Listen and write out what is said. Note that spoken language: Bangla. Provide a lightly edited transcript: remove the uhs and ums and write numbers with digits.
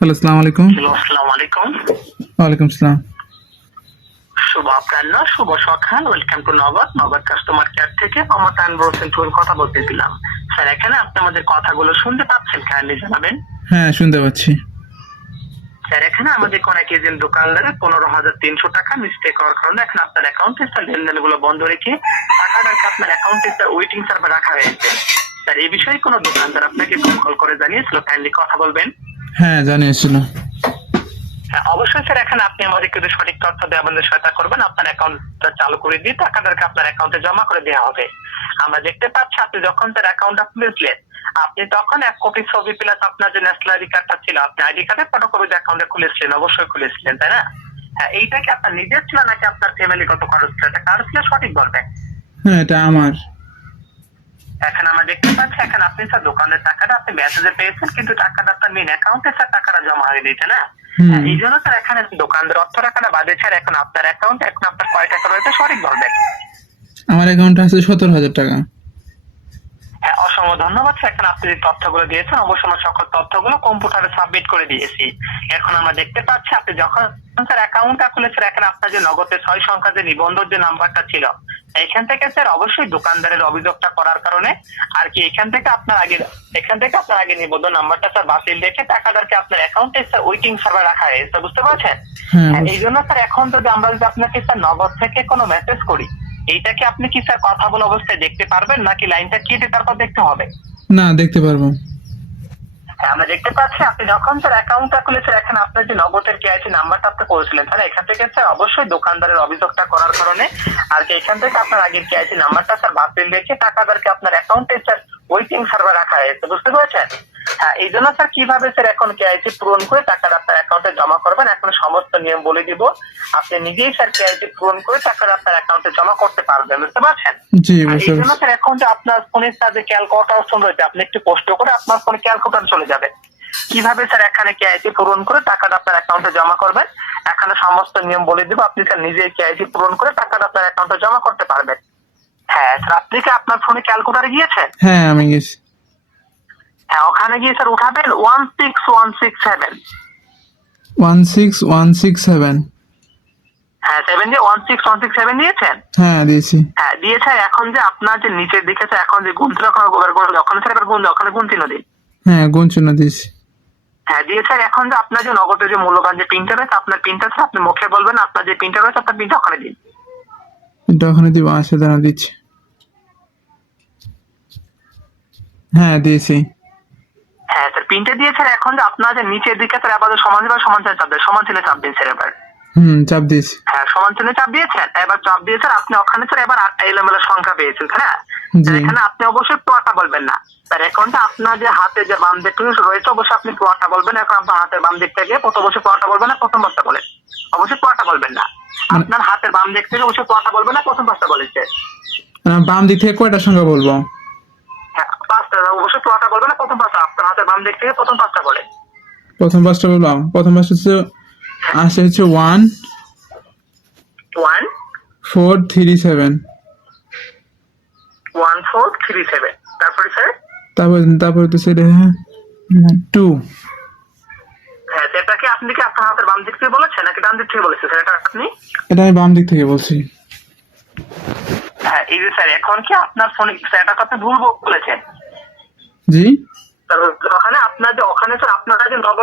হ্যালো, আসসালামু আলাইকুম। হ্যালো, আসসালামু আলাইকুম। ওয়ালাইকুম আসসালাম। শুভ অপরাহ্ন, শুভ সকাল। ওয়েলকাম টু নগদ কাস্টমার কেয়ার থেকে মমতা হোসেন তুহিন কথা বলতেছিলাম। স্যার, এখানে আপনি আমাদের কথাগুলো শুনতে পাচ্ছেন? কাইন্ডলি জানাবেন। হ্যাঁ, শুনতে পাচ্ছি। স্যার, এখানে আমাদের কোন এক এজেন্ট দোকানদারের 15,300 টাকা মিস্টেক হওয়ার কারণে এখন আপনার অ্যাকাউন্টে স্যার লেনদেনগুলো বন্ধ রেখে টাকাটাকে আপনার অ্যাকাউন্টে স্যার ওয়েটিং সার্ভার রাখা হয়েছে। স্যার, এই বিষয়ে কোনো দোকানদার আপনাকে ফোন কল করে জানিয়েছিল? কাইন্ডলি কথা বলবেন। হ্যাঁ, জানিয়েছিল। হ্যাঁ, অবশ্যই স্যার, এখানে আপনি আমাদেরকে যদি সঠিক তথ্য দিয়ে আমাদের সহায়তা করবেন, আপনার অ্যাকাউন্টটা চালু করে দিয়ে টাকাটাকে আপনার অ্যাকাউন্টে জমা করে দেওয়া হবে। আমরা দেখতে পাচ্ছি আপনি যখন স্যার অ্যাকাউন্টটা খুলেছিলেন, আপনি তখন এক কপি ছবি প্লাস আপনার যে ন্যাশনাল আইডি কার্ডটা ছিল, আপনি আইডি কার্ডে ফটোকপি অ্যাকাউন্টে খুলেছিলেন, অবশ্যই খুলেছিলেন, তাই না? হ্যাঁ, এইটা কি আপনার নিজের ছিল নাকি আপনার ফ্যামিলিগত কারো ছিল? এটা কার ছিল সঠিক বলবেন। হ্যাঁ, এটা আমার। এখন আমরা দেখতে পাচ্ছি এখন আপনি স্যার দোকানের টাকাটা আপনি মেসেজে পেয়েছেন, কিন্তু টাকাটা আপনার মেন অ্যাকাউন্টে স্যার টাকাটা জমা হয়ে দিয়েছে না? এই জন্য স্যার এখানে দোকানদার অর্থ টাকাটা বাদে স্যার এখন আপনার অ্যাকাউন্টে এখন আপনার কয় টাকা রয়েছে সঠিক বলবেন। আমার অ্যাকাউন্টে আছে 17,000 টাকা। হ্যাঁ, অসংখ্য ধন্যবাদ স্যার। এখন আপনি যে তথ্যগুলো দিয়েছেন অবশ্যই আমরা সকল তথ্যগুলো কম্পিউটারে সাবমিট করে দিয়েছি। এখন আমরা দেখতে পাচ্ছি আপনি যখন স্যার অ্যাকাউন্টটা খুলেছেন, এখন আপনার যে নগদে 6 সংখ্যা যে নিবন্ধন যে নাম্বারটা ছিল, এখান থেকে স্যার অবশ্যই দোকানদারের অভিযোগটা করার কারণে আর কি এখান থেকে আপনার আগে নিবন্ধন নাম্বারটা স্যার বাতিল রেখে টাকাটাকে আপনার অ্যাকাউন্টে স্যার ওয়েটিং সার্ভার রাখা হয়েছে, বুঝতে পারছেন? হ্যাঁ, এই জন্য স্যার এখন যদি আমরা আপনাকে স্যার নগদ থেকে কোনো মেসেজ করি, এইটাকে আপনি কি স্যার কথা বলা অবস্থায় দেখতে পারবেন নাকি লাইনটা কেটে তারপর দেখতে হবে? না, দেখতে পারবো। হ্যাঁ, আমরা দেখতে পাচ্ছি আপনি যখন স্যার অ্যাকাউন্টটা খুলেছেন, এখন আপনার যে নগদের কেআইসি নাম্বারটা আপনি করেছিলেন, তাহলে এখান থেকে স্যার অবশ্যই দোকানদারের অভিযোগটা করার কারণে আর কি এখান থেকে আপনার আগের কেআইসি নাম্বারটা স্যার বাতিল রেখে টাকাদারকে আপনার অ্যাকাউন্টে স্যার ওয়েটিং সার্ভার রাখা হয়েছে, বুঝতে পারছেন? হ্যাঁ, এই জন্য স্যার কিভাবে স্যার এখন কেআইসি পূরণ করে টাকাটা আপনার অ্যাকাউন্টে জমা করবেন এখন সমস্ত নিয়ম বলে দিব। আপনি নিজেই স্যার কেআইসি পূরণ করে টাকাটা আপনার অ্যাকাউন্টে জমা করতে পারবেন, বুঝতে পারছেন? জি, এই বুঝতে জন্য পারছি। স্যার এখন যে আপনার ফোনের সাথে ক্যালকুলেটর অপশন রয়েছে, আপনি একটু কষ্ট করে আপনার ফোনে ক্যালকুলেটর চলে যাবে। কিভাবে স্যার এখানে কেআইসি পূরণ করে টাকাটা আপনার অ্যাকাউন্টে জমা করবেন এখানে সমস্ত নিয়ম বলে দিব। আপনি স্যার নিজেই কেআইসি পূরণ করে টাকাটা আপনার অ্যাকাউন্টে জমা করতে পারবেন। হ্যাঁ স্যার, আপনি কি আপনার ফোনে ক্যালকুলেটরে গিয়েছেন? হ্যাঁ, আমি গেছি। হ্যাঁ, ওখানে গিয়ে স্যার উঠাবেন 16167। 16167। হ্যাঁ, 16167 দিয়েছেন? হ্যাঁ, দিয়েছি। হ্যাঁ, দিয়েছে। এখন যে আপনার যে নিচের দিকে স্যার এখন যে গুনতে ওখানে স্যার ওখানে গুনতে দিন। হ্যাঁ, গুণ চিহ্ন দিয়েছি। হ্যাঁ, দিয়েছে। এখন যে আপনার যে নগদের যে মূল্যবান যে পিনটা রয়েছে, আপনার পিনটা স্যার আপনি মুখে বলবেন, আপনার যে পিনটা রয়েছে আপনার পিনটা ওখানে দিন। এটা ওখানে দিব। আচ্ছা, দাঁড়া দিচ্ছি। হ্যাঁ, দিয়েছি। হ্যাঁ স্যার, পিনটা দিয়ে স্যার এখন যে আপনার যে নিচের দিকে স্যার আবার সমান চিহ্নে চাপ দেন, সমান চিহ্নে চাপ দিন স্যার এবার। চাপ দিয়েছি। হ্যাঁ, সমান চিহ্নে চাপ দিয়েছেন। এবার চাপ দিয়ে স্যার আপনি ওখানে স্যার এবার 8টা এলোমেলো সংখ্যা পেয়েছেন, তাই না? জি। এখানে আপনি অবশ্যই পুরোটা বলবেন না স্যার। এখন যে আপনার যে হাতে যে বাম দিকটা রয়েছে অবশ্যই আপনি পুরোটা বলবেন। এখন আপনার হাতের বাম দিক থেকে অবশ্যই পুরোটা বলবেন না, প্রথম পাঁচটা বলেন। অবশ্যই পুরোটা বলবেন না। আপনার হাতের বাম দিক থেকে অবশ্যই পুরোটা বলবেন না, প্রথম পাঁচটা বলেছে। বাম দিক থেকে কয়টা সংখ্যা বলবো? হ্যাঁ, পাঁচটা। অবশ্যই পুরোটা বলবেন না, প্রথম পাঁচটা। আপনার হাতের বাম দিক থেকে প্রথম পাঁচটা বলেন। প্রথম পাঁচটা বললাম। প্রথম পাঁচটা হচ্ছে 1 4 3 7। 1437। তারপরে স্যার তারপর তো সেটা 2। হ্যাঁ, সেটাকে আপনি কি আপনার হাতের বাম দিক থেকে বলেছেন নাকি ডান দিক থেকে বলেছেন স্যার? এটা আপনি এটা আমি বাম দিক থেকে বলছি। হ্যাঁ, এই যে স্যার এখন কি আপনার ফোনে এটা আপনি ভুল বলেছেন? জি। ওখানে আপনার যে ওখানে স্যার আপনারা যে নগদ